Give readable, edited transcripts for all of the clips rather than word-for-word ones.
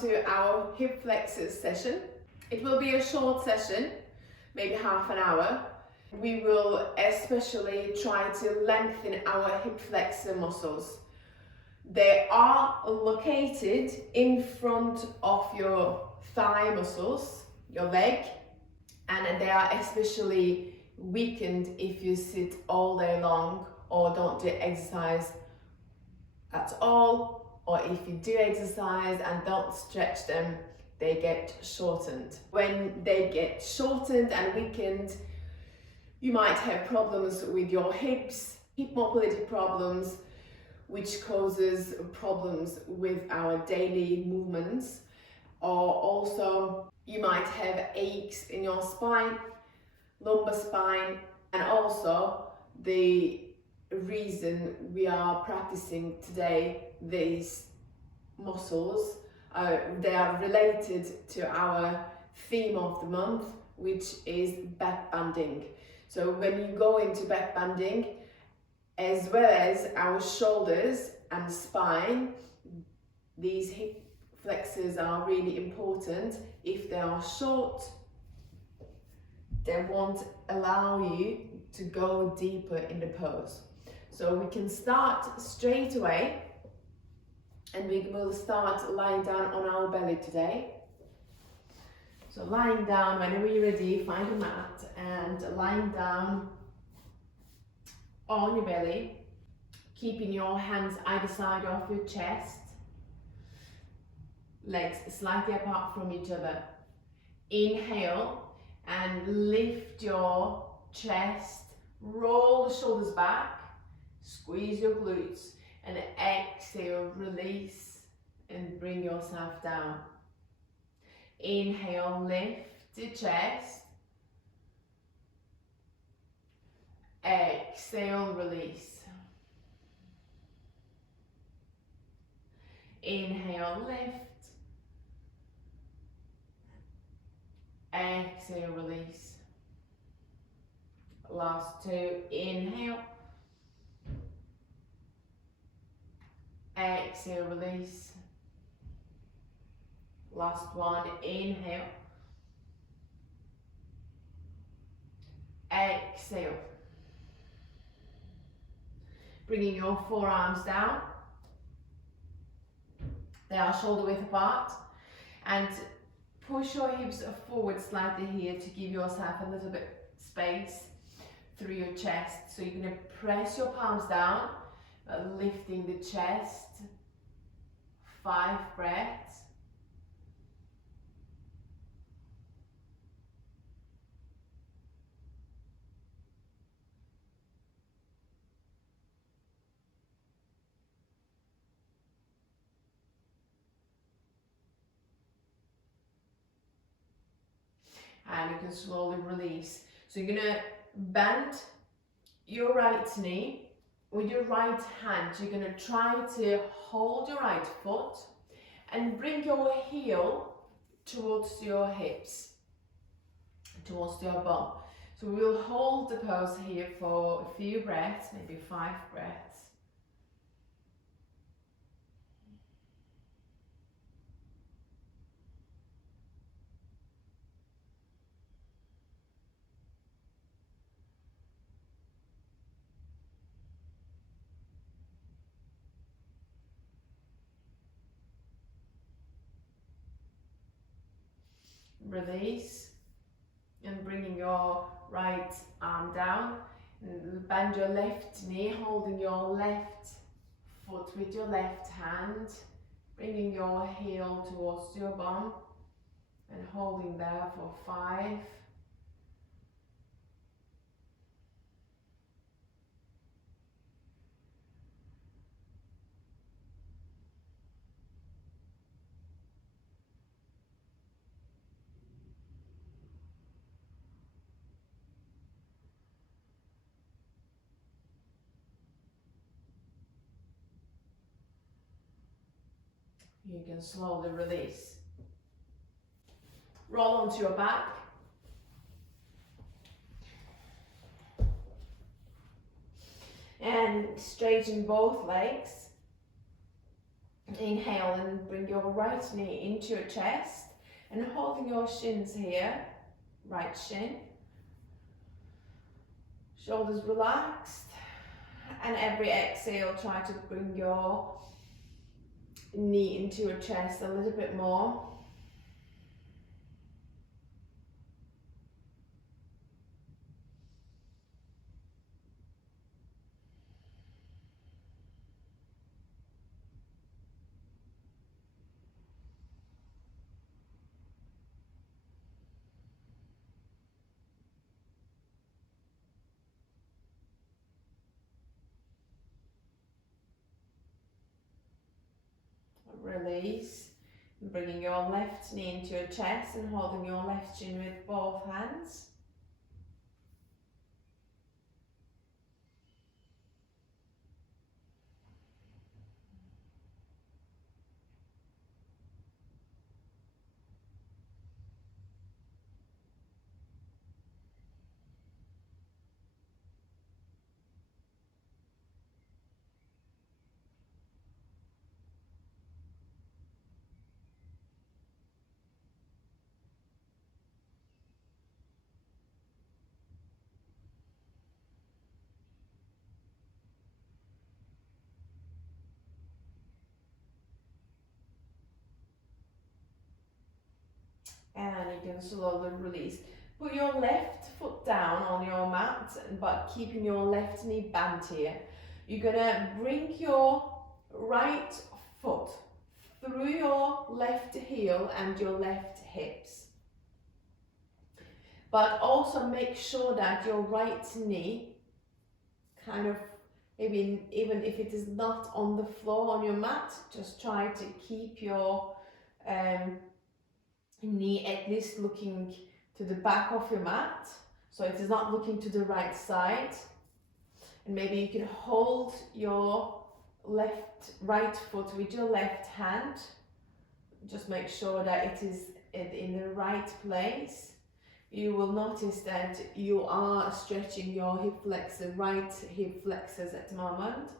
to our hip flexors session. It will be a short session, maybe half an hour. We will especially try to lengthen our hip flexor muscles. They are located in front of your thigh muscles, your leg, and they are especially weakened if you sit all day long or don't do exercise at all, or if you do exercise and don't stretch them, they get shortened. When they get shortened and weakened, you might have problems with your hips, hip mobility problems, which causes problems with our daily movements, or also you might have aches in your spine, lumbar spine, and also the reason we are practicing today these muscles, they are related to our theme of the month, which is backbending. So when you go into backbending, as well as our shoulders and spine, these hip flexors are really important. If they are short, they won't allow you to go deeper in the pose. So we can start straight away, and we will start lying down on our belly today. So lying down, whenever you're ready, find a mat and lying down on your belly, keeping your hands either side of your chest, legs slightly apart from each other. Inhale and lift your chest, roll the shoulders back, squeeze your glutes, and exhale, release and bring yourself down. Inhale, lift the chest, exhale, release. Inhale, lift, exhale, release. Last two, inhale, exhale, release. Last one, inhale, exhale. Bringing your forearms down. They are shoulder width apart, and push your hips forward slightly here to give yourself a little bit space through your chest. So you're going to press your palms down, lifting the chest. 5 breaths. And you can slowly release. So you're going to bend your right knee with your right hand. You're going to try to hold your right foot and bring your heel towards your hips, towards your bum. So we will hold the pose here for a few breaths, maybe 5 breaths. Release, and bringing your right arm down, and bend your left knee, holding your left foot with your left hand, bringing your heel towards your bum and holding there for 5. You can slowly release. Roll onto your back. And straighten both legs. Inhale and bring your right knee into your chest and holding your shins here, right shin. Shoulders relaxed, and every exhale try to bring your knee into your chest a little bit more. Release, bringing your left knee into your chest and holding your left shin with both hands. And you can slowly release. Put your left foot down on your mat, but keeping your left knee bent here. You're gonna bring your right foot through your left heel and your left hips. But also make sure that your right knee kind of, maybe even if it is not on the floor on your mat, just try to keep your knee at least looking to the back of your mat, so it is not looking to the right side. And maybe you can hold your right foot with your left hand. Just make sure that it is in the right place. You will notice that you are stretching your hip flexor, right hip flexors at the moment.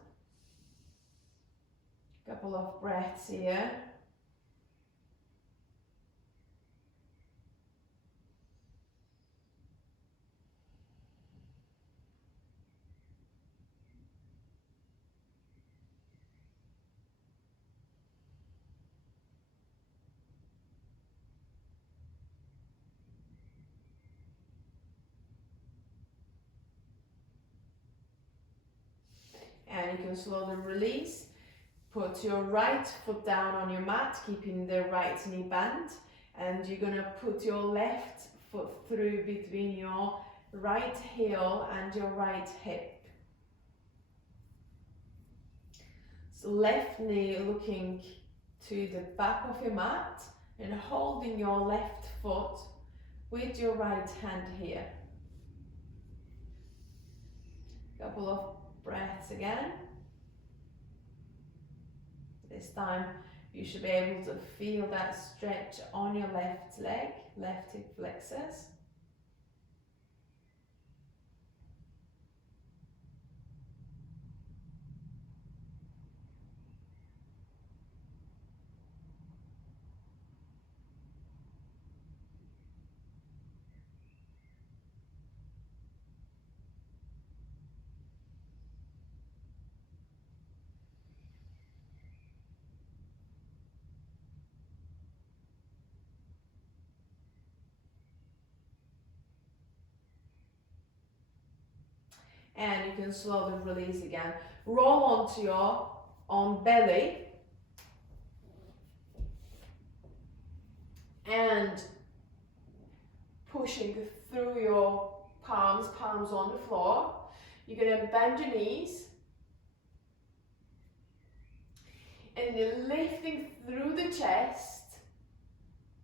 Couple of breaths here. And you can slowly release. Put your right foot down on your mat, keeping the right knee bent, and you're gonna put your left foot through between your right heel and your right hip. So left knee looking to the back of your mat and holding your left foot with your right hand here. Couple of breaths again. This time you should be able to feel that stretch on your left leg, left hip flexors. And you can slowly release again. Roll onto your belly and pushing through your palms on the floor. You're going to bend your knees and then lifting through the chest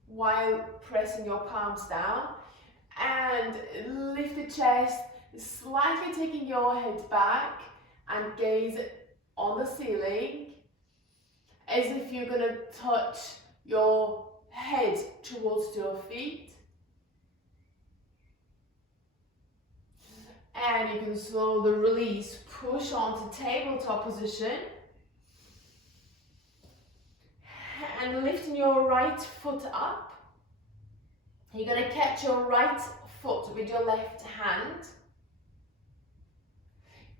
while pressing your palms down, and lift the chest, slightly taking your head back and gaze on the ceiling as if you're going to touch your head towards your feet. And you can slowly release, push onto tabletop position. and lifting your right foot up. You're going to catch your right foot with your left hand.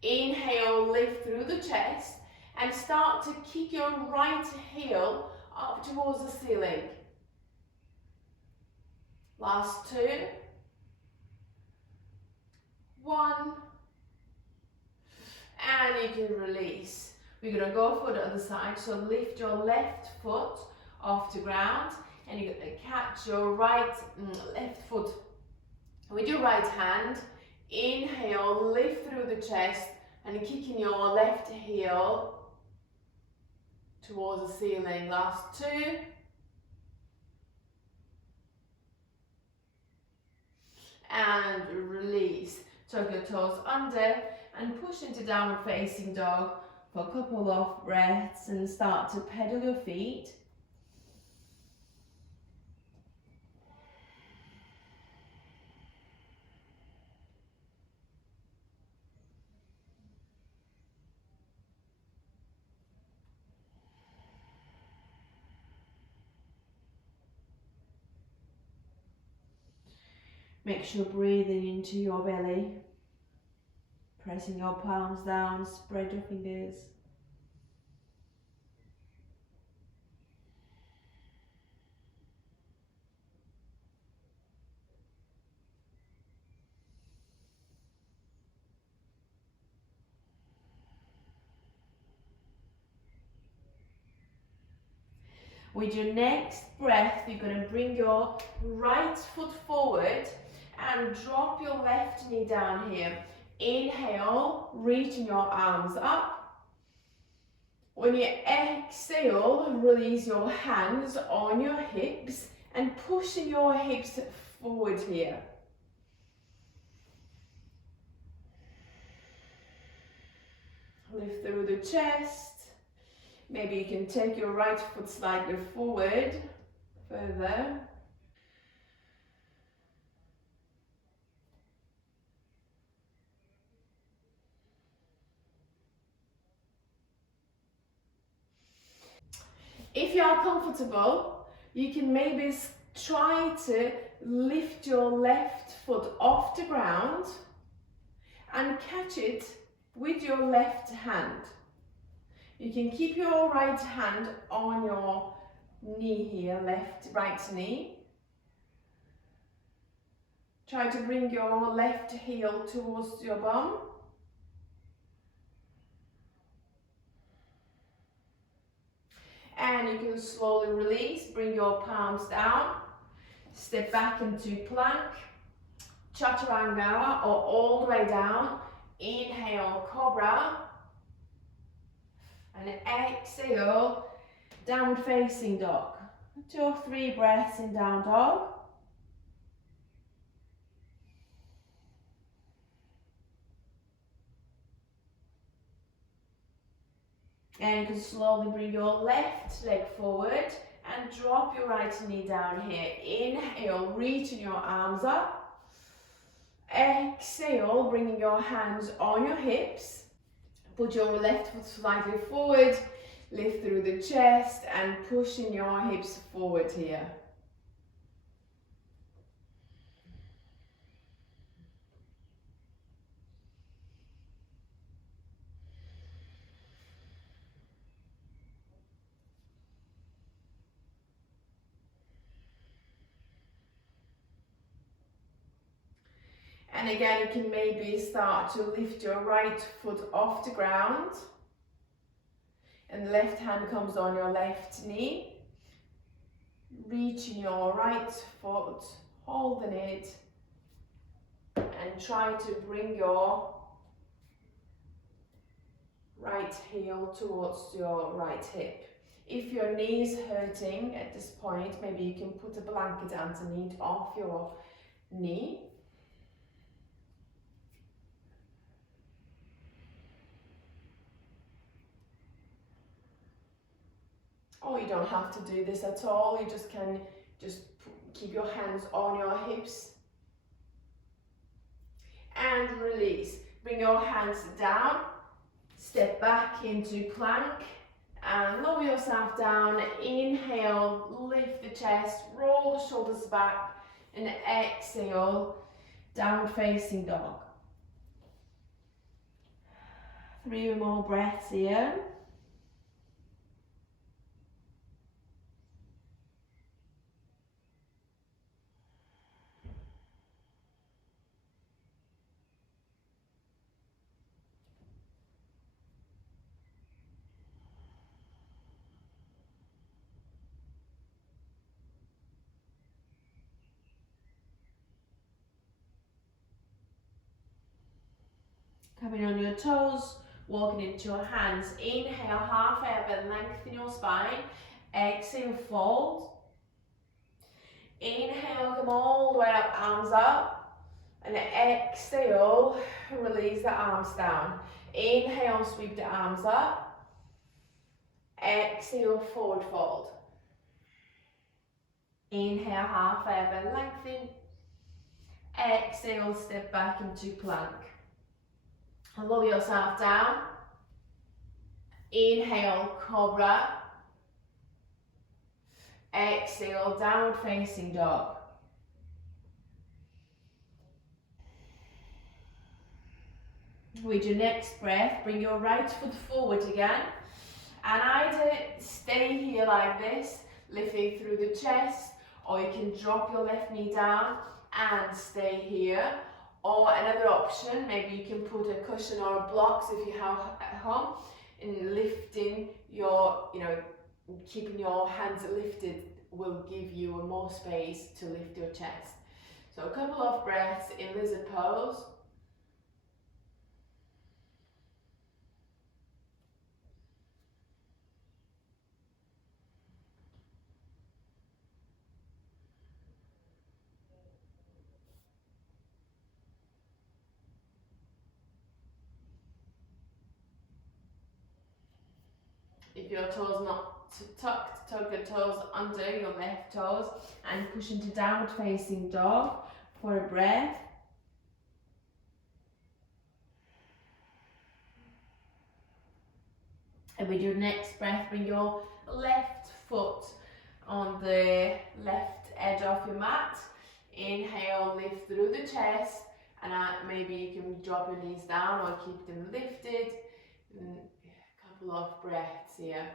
Inhale, lift through the chest and start to kick your right heel up towards the ceiling. Last two. 1. And you can release. We're going to go for the other side. So lift your left foot off the ground and you're going to catch your left foot with your right hand. Inhale, lift through the chest and kicking your left heel towards the ceiling. Last two. And release. Tuck your toes under and push into downward facing dog for a couple of breaths and start to pedal your feet. Make sure breathing into your belly, pressing your palms down, spread your fingers. With your next breath, you're going to bring your right foot forward and drop your left knee down here. Inhale, reaching your arms up. When you exhale, release your hands on your hips and pushing your hips forward here. Lift through the chest. Maybe you can take your right foot slightly forward, further. If you are comfortable, you can maybe try to lift your left foot off the ground and catch it with your left hand. You can keep your right hand on your knee here, right knee. Try to bring your left heel towards your bum. And you can slowly release, bring your palms down, step back into plank, chaturanga, or all the way down. Inhale, cobra. And exhale, downward facing dog. 2 or 3 breaths in down dog. And you can slowly bring your left leg forward and drop your right knee down here. Inhale, reaching your arms up. Exhale, bringing your hands on your hips. Put your left foot slightly forward, lift through the chest and pushing your hips forward here. And again, you can maybe start to lift your right foot off the ground and the left hand comes on your left knee. Reaching your right foot, holding it, and try to bring your right heel towards your right hip. If your knee is hurting at this point, maybe you can put a blanket underneath off your knee. Or you don't have to do this at all, you just can keep your hands on your hips. And release. Bring your hands down, step back into plank And lower yourself down. Inhale, lift the chest, roll the shoulders back, and exhale, downward facing dog. 3 more breaths here. Coming on your toes, walking into your hands. Inhale, half air bend, lengthen your spine. Exhale, fold. Inhale, come all the way up, arms up. And exhale, release the arms down. Inhale, sweep the arms up. Exhale, forward fold. Inhale, half air bend, lengthen. Exhale, step back into plank. And lower yourself down. Inhale, cobra. Exhale, downward facing dog. With your next breath, bring your right foot forward again. And either stay here like this, lifting through the chest, or you can drop your left knee down and stay here. Or another option, maybe you can put a cushion or a blocks if you have at home, and lifting your, keeping your hands lifted will give you more space to lift your chest. So a couple of breaths in lizard pose. If your toes not tucked, tuck the toes under your left toes and push into downward facing dog for a breath. And with your next breath, bring your left foot on the left edge of your mat. Inhale, lift through the chest, and maybe you can drop your knees down or keep them lifted. A couple of breaths here.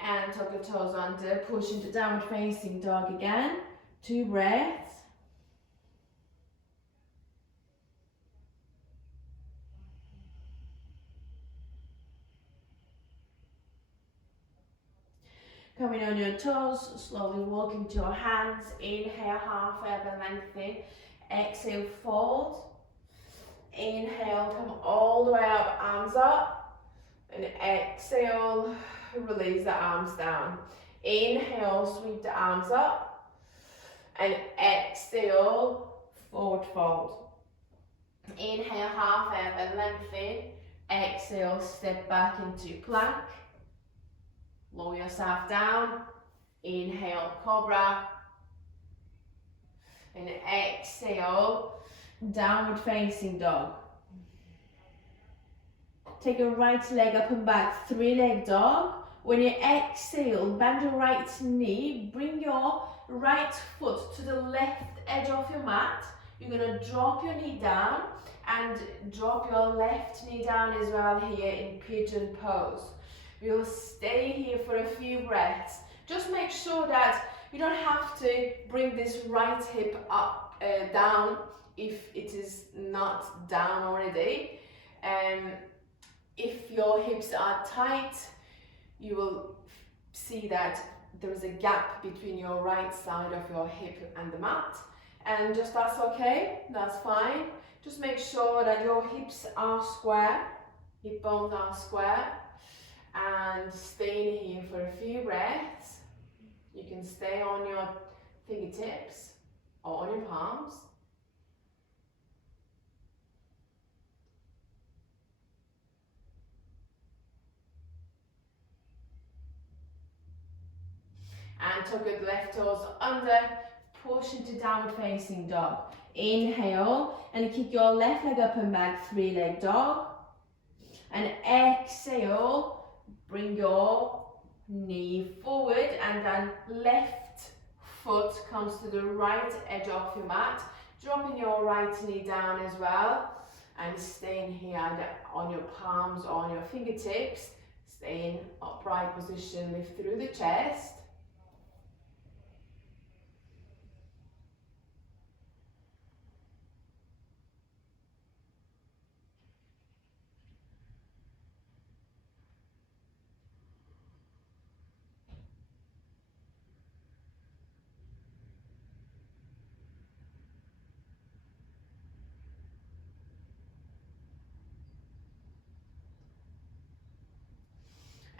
And tuck your toes under, push into downward facing dog again. 2 breaths. Coming on your toes, slowly walk into your hands. Inhale, half air bend, lengthen. Exhale, fold. Inhale, come all the way up, arms up. And exhale, release the arms down. Inhale, sweep the arms up. And exhale, forward fold. Inhale, half air bend, lengthen. Exhale, step back into plank. Lower yourself down. Inhale, cobra. And exhale, downward facing dog. Take your right leg up and back, 3-leg dog. When you exhale, bend your right knee, bring your right foot to the left edge of your mat. You're going to drop your knee down and drop your left knee down as well here in pigeon pose. You'll stay here for a few breaths. Just make sure that you don't have to bring this right hip up, down if it is not down already. If your hips are tight, you will see that there is a gap between your right side of your hip and the mat. And just that's okay, that's fine. Just make sure that your hips are square, hip bones are square. And stay in here for a few breaths. You can stay on your fingertips or on your palms. And tuck your left toes under, push into downward facing dog. Inhale and kick your left leg up and back, three-leg dog. And exhale, bring your knee forward and then left foot comes to the right edge of your mat. Dropping your right knee down as well and staying here on your palms or on your fingertips. Stay in upright position, lift through the chest.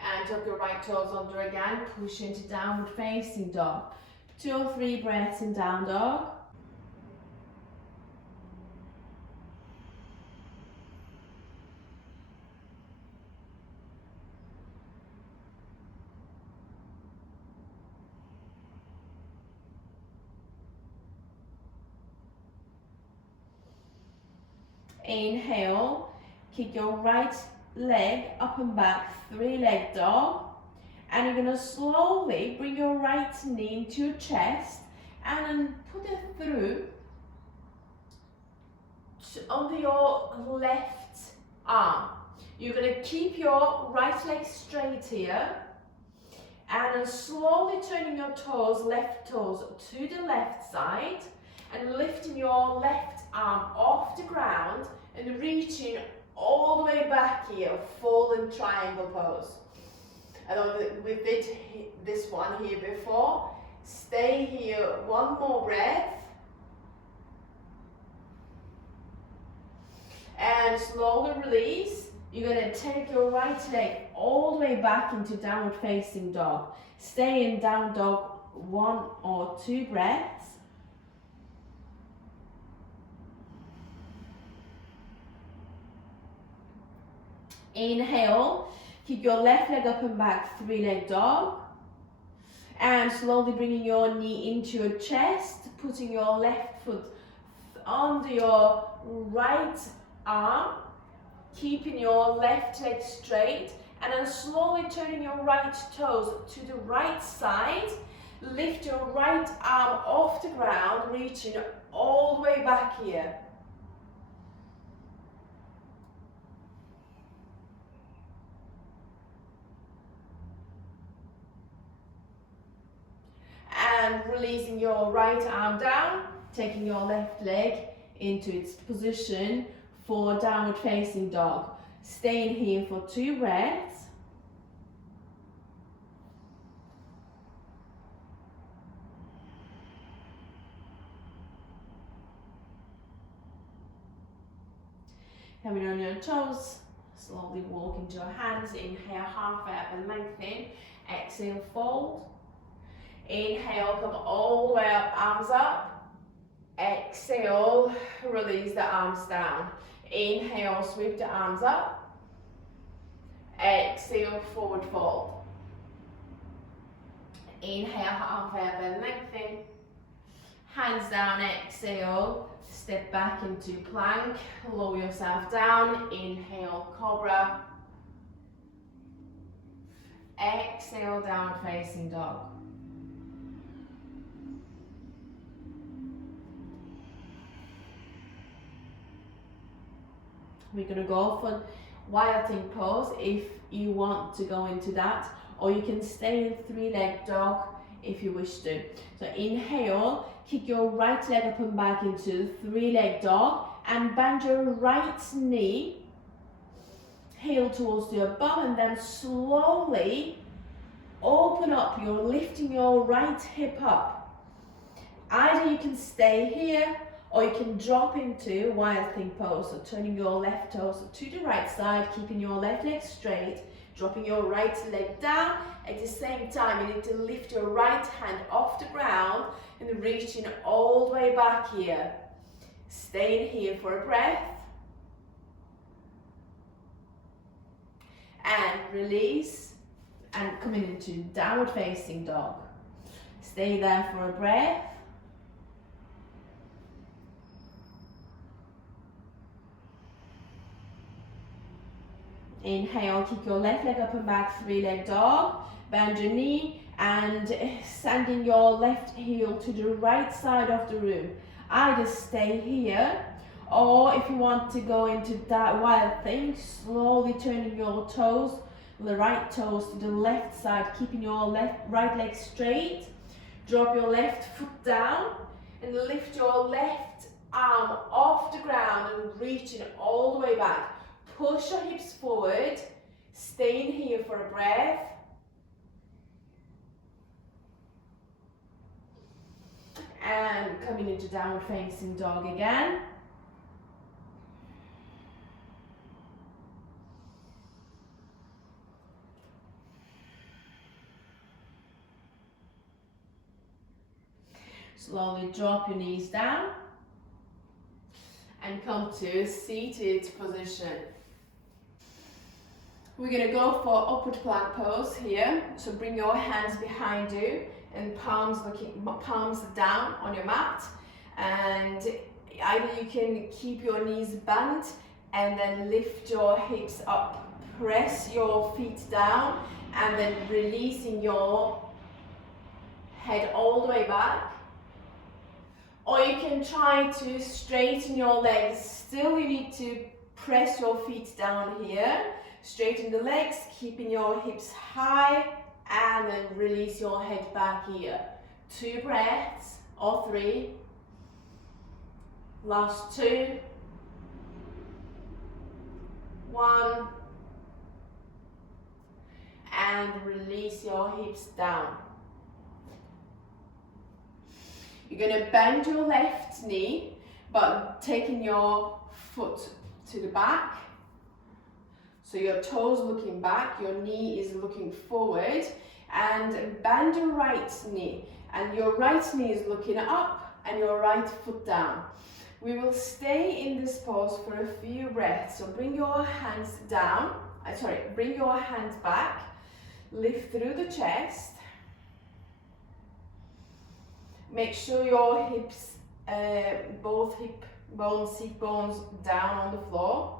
And tuck your right toes under again, push into downward facing dog. 2 or 3 breaths in down dog. Inhale, kick your right leg up and back, 3-leg dog. And you're going to slowly bring your right knee into your chest and then put it through under your left arm. You're going to keep your right leg straight here and then slowly turning your toes, left toes to the left side and lifting your left arm off the ground and reaching all the way back here, full triangle pose. I know that we did this one here before. Stay here, one more breath. And slowly release. You're going to take your right leg all the way back into downward facing dog. Stay in down dog 1 or 2 breaths. Inhale, keep your left leg up and back, 3-leg dog. And slowly bringing your knee into your chest, putting your left foot under your right arm, keeping your left leg straight, and then slowly turning your right toes to the right side. Lift your right arm off the ground, reaching all the way back here. And releasing your right arm down, taking your left leg into its position for downward facing dog. Staying here for 2 breaths. Coming on your toes, slowly walk into your hands. Inhale, half up and lengthen. Exhale, fold. Inhale, come all the way up, arms up. Exhale, release the arms down. Inhale, sweep the arms up. Exhale, forward fold. Inhale, half up and lengthen. Hands down, exhale. Step back into plank. Lower yourself down. Inhale, cobra. Exhale, downward facing dog. We're going to go for wild thing pose if you want to go into that, or you can stay in 3-leg dog if you wish to. So inhale, kick your right leg up and back into 3-leg dog and bend your right knee, heel towards your bum, and then slowly open up. You're lifting your right hip up. Either you can stay here or you can drop into wild thing pose, so turning your left toes to the right side, keeping your left leg straight, Dropping your right leg down. At the same time, you need to lift your right hand off the ground and reaching all the way back here. Staying here for a breath. And release. And coming into downward facing dog. Stay there for a breath. Inhale, kick your left leg up and back, three-leg dog. Bend your knee and sending your left heel to the right side of the room. Either stay here, or if you want to go into that wild thing, slowly turning your toes, the right toes to the left side, keeping your right leg straight. Drop your left foot down and lift your left arm off the ground and reaching all the way back. Push your hips forward, staying here for a breath. And coming into downward facing dog again. Slowly drop your knees down and come to seated position. We're going to go for upward plank pose here. So bring your hands behind you and palms down on your mat. And either you can keep your knees bent and then lift your hips up. Press your feet down and then releasing your head all the way back. Or you can try to straighten your legs. Still you need to press your feet down here. Straighten the legs, keeping your hips high, and then release your head back here. 2 breaths, or 3. Last 2. 1. And release your hips down. You're going to bend your left knee, but taking your foot to the back. So your toes looking back, your knee is looking forward, and bend your right knee. And your right knee is looking up and your right foot down. We will stay in this pose for a few breaths. So bring your hands down, bring your hands back, lift through the chest. Make sure your hips, both hip bones, seat bones down on the floor.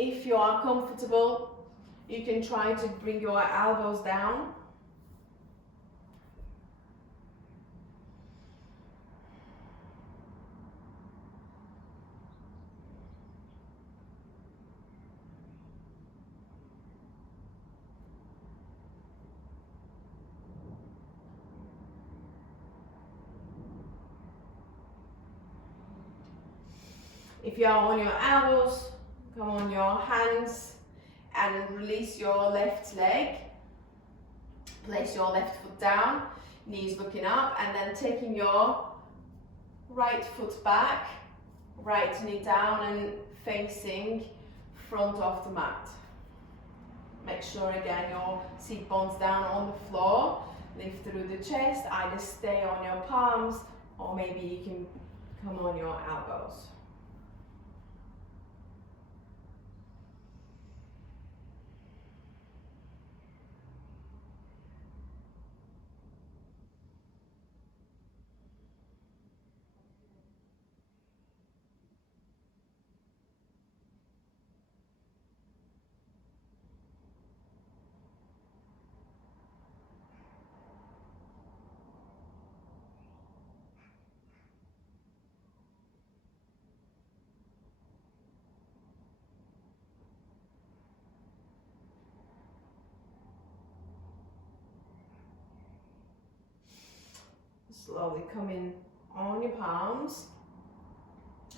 If you are comfortable, you can try to bring your elbows down. If you are on your elbows, come on your hands and release your left leg. Place your left foot down, knees looking up, and then taking your right foot back, right knee down and facing front of the mat. Make sure again your seat bones down on the floor. Lift through the chest, either stay on your palms or maybe you can come on your elbows. Slowly come in on your palms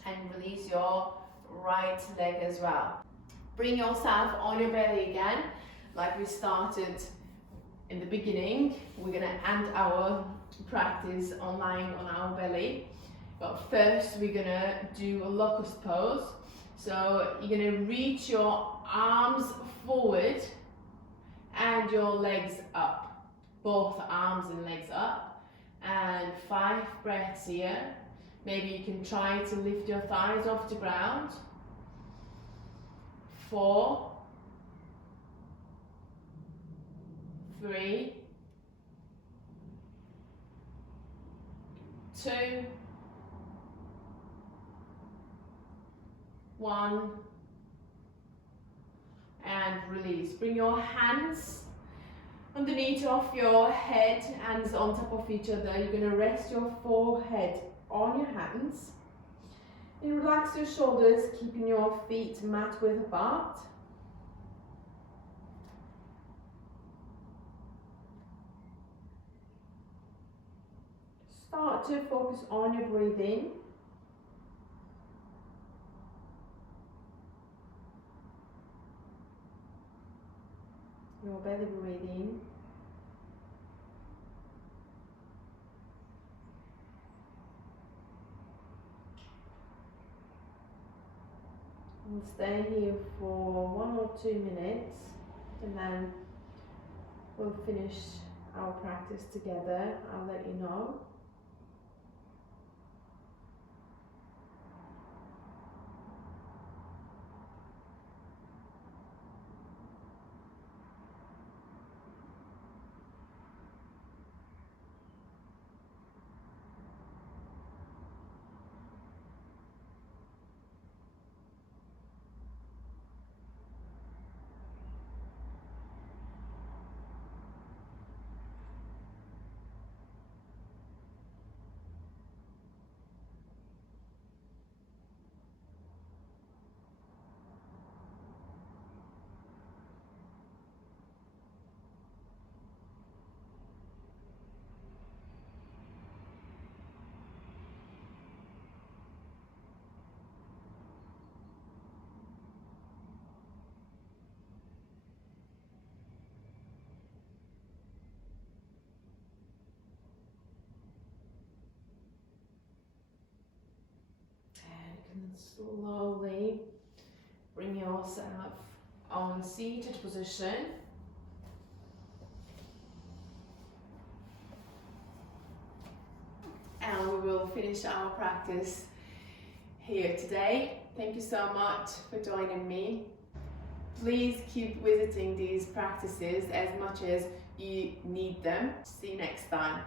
and release your right leg as well. Bring yourself on your belly again, like we started In the beginning, we're gonna end our practice on lying on our belly. But first, we're gonna do a locust pose. So you're gonna reach your arms forward and your legs up. Both arms and legs up. And 5 breaths here. Maybe you can try to lift your thighs off the ground. 4, 3, 2, 1, and release. Bring your hands underneath of your head, hands on top of each other. You're going to rest your forehead on your hands. And relax your shoulders, keeping your feet mat width apart. Start to focus on your breathing. Your belly breathing. We'll stay here for 1 or 2 minutes and then we'll finish our practice together. I'll let you know. And slowly bring yourself on seated position. And we will finish our practice here today. Thank you so much for joining me. Please keep visiting these practices as much as you need them. See you next time.